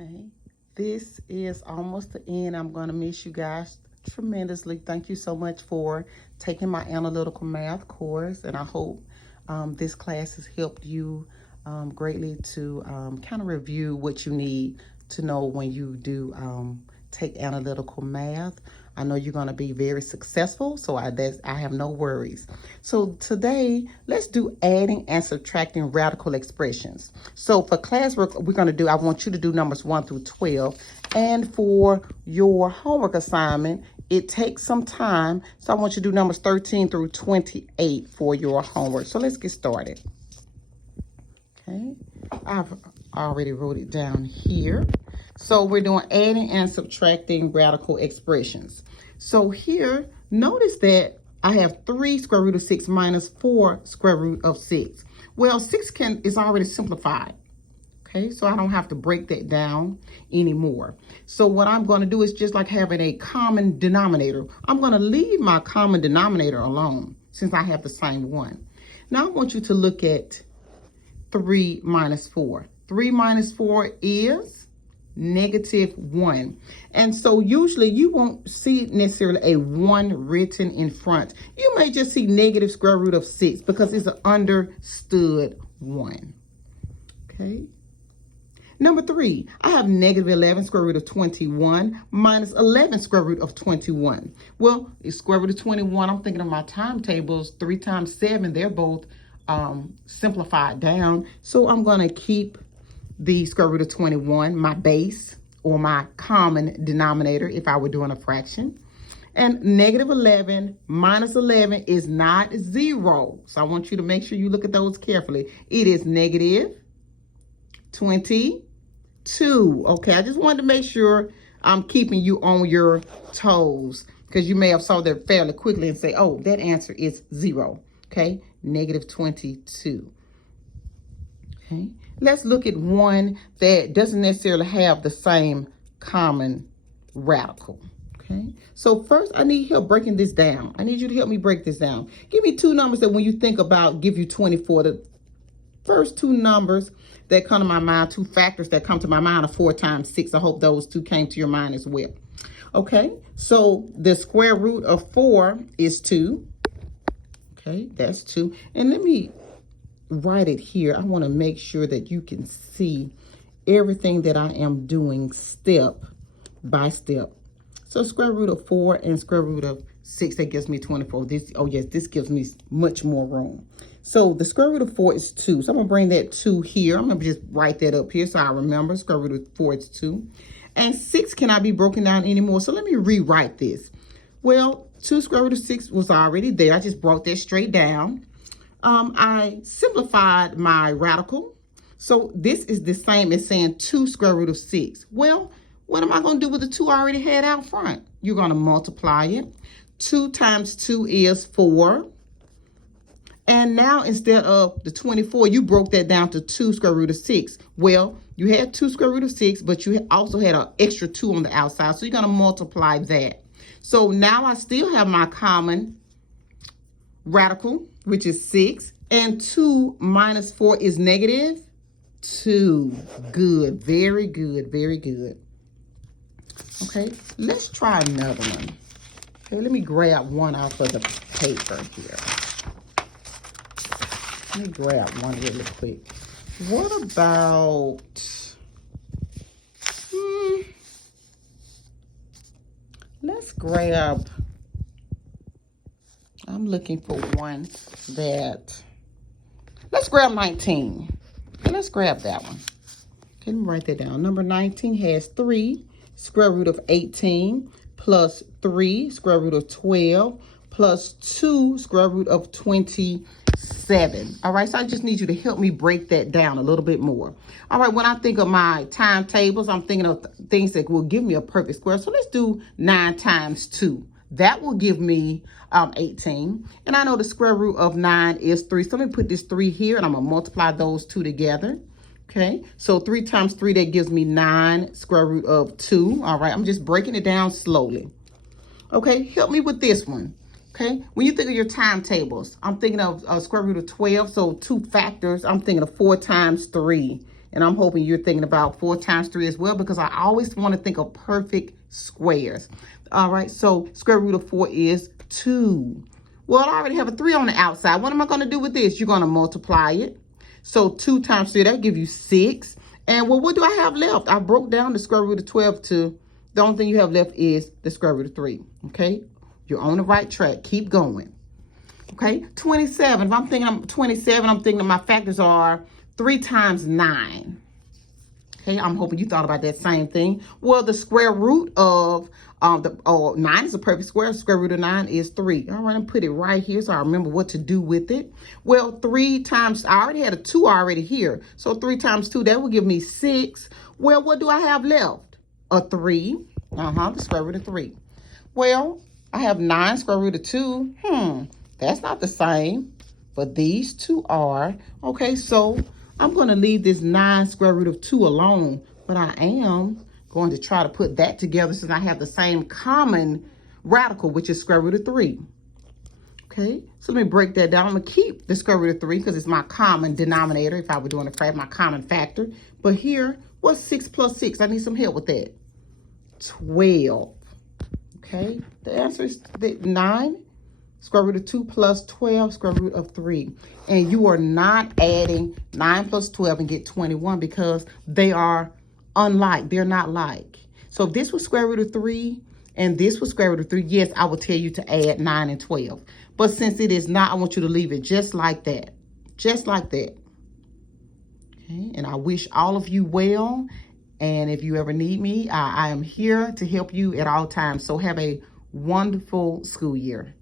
Okay, this is almost the end. I'm going to miss you guys tremendously. Thank you so much for taking my analytical math course, and I hope this class has helped you greatly to kind of review what you need to know when you do take analytical math. I know you're going to be very successful, so I have no worries. So today, let's do adding and subtracting radical expressions. So for classwork, we're going to do, I want you to do numbers 1 through 12. And for your homework assignment, it takes some time. So I want you to do numbers 13 through 28 for your homework. So let's get started. Okay, I've already wrote it down here. So we're doing adding and subtracting radical expressions. So here, notice that I have 3 square root of 6 minus 4 square root of 6. Well, 6 is already simplified. Okay, so I don't have to break that down anymore. So what I'm going to do is just like having a common denominator. I'm going to leave my common denominator alone since I have the same one. Now I want you to look at 3 minus 4. 3 minus 4 is -1. And so usually you won't see necessarily a 1 written in front. You may just see negative square root of 6 because it's an understood 1. Okay. Number 3, I have negative 11 square root of 21 minus 11 square root of 21. Well, it's square root of 21. I'm thinking of my timetables. 3 times 7, they're both simplified down. So I'm going to keep the square root of 21, my base or my common denominator if I were doing a fraction. And negative 11 minus 11 is not 0. So I want you to make sure you look at those carefully. It is negative 22. Okay, I just wanted to make sure I'm keeping you on your toes because you may have saw that fairly quickly and say, oh, that answer is 0. Okay, negative 22. Okay, let's look at one that doesn't necessarily have the same common radical. Okay, so first I need help breaking this down. I need you to help me break this down. Give me 2 numbers that when you think about give you 24. The first 2 numbers that come to my mind, 2 factors that come to my mind are 4 times 6. I hope those 2 came to your mind as well. Okay, so the square root of 4 is 2. Okay, that's 2. And let me write it here. I want to make sure that you can see everything that I am doing step by step. So square root of 4 and square root of 6, that gives me 24. This, oh yes, this gives me much more room. So the square root of 4 is 2. So I'm going to bring that 2 here. I'm going to just write that up here so I remember. Square root of 4 is 2. And 6 cannot be broken down anymore. So let me rewrite this. Well, 2 square root of 6 was already there. I just brought that straight down. I simplified my radical. So this is the same as saying 2 square root of 6. Well, what am I going to do with the 2 I already had out front? You're going to multiply it. 2 times 2 is 4. And now instead of the 24, you broke that down to 2 square root of 6. Well, you had 2 square root of 6, but you also had an extra 2 on the outside. So you're going to multiply that. So now I still have my common radical, which is 6. And 2 minus 4 is negative 2. Good. Very good. Very good. Okay, let's try another one. Okay, let me grab one off of the paper here. Let me grab one really quick. What about, let's grab, I'm looking for one that, let's grab 19. Okay, let's grab that one. Okay, let me write that down. Number 19 has 3 square root of 18 plus 3 square root of 12 plus 2 square root of 27. All right, so I just need you to help me break that down a little bit more. All right, when I think of my timetables, I'm thinking of things that will give me a perfect square. So let's do 9 times 2. That will give me 18. And I know the square root of 9 is 3. So let me put this 3 here, and I'm going to multiply those 2 together. Okay, so 3 times 3, that gives me 9 square root of 2. All right, I'm just breaking it down slowly. Okay, help me with this one. Okay, when you think of your timetables, I'm thinking of square root of 12. So 2 factors, I'm thinking of 4 times 3 And I'm hoping you're thinking about 4 times 3 as well, because I always want to think of perfect squares. All right, so square root of 4 is 2. Well, I already have a 3 on the outside. What am I going to do with this? You're going to multiply it. So 2 times 3, that gives you 6. And well, what do I have left? I broke down the square root of 12 to, the only thing you have left is the square root of 3. Okay, you're on the right track. Keep going. Okay, 27. If I'm thinking I'm 27, I'm thinking my factors are 3 times 9. Okay, I'm hoping you thought about that same thing. Well, the square root of 9 is a perfect square. Square root of 9 is 3. All right, I'm put it right here so I remember what to do with it. Well, 3 times, I already had a 2 already here. So 3 times 2, that will give me 6. Well, what do I have left? A 3. The square root of 3. Well, I have 9 square root of 2. That's not the same, but these two are. Okay, so I'm going to leave this 9 square root of 2 alone, but I am going to try to put that together since I have the same common radical, which is square root of 3. Okay, so let me break that down. I'm going to keep the square root of 3 because it's my common denominator. If I were doing a fact, my common factor. But here, what's 6 plus 6? I need some help with that. 12. Okay, the answer is 9. Square root of 2 plus 12, square root of 3. And you are not adding 9 plus 12 and get 21 because they are unlike. They're not like. So if this was square root of 3 and this was square root of 3, yes, I would tell you to add 9 and 12. But since it is not, I want you to leave it just like that. Just like that. Okay, and I wish all of you well. And if you ever need me, I am here to help you at all times. So have a wonderful school year.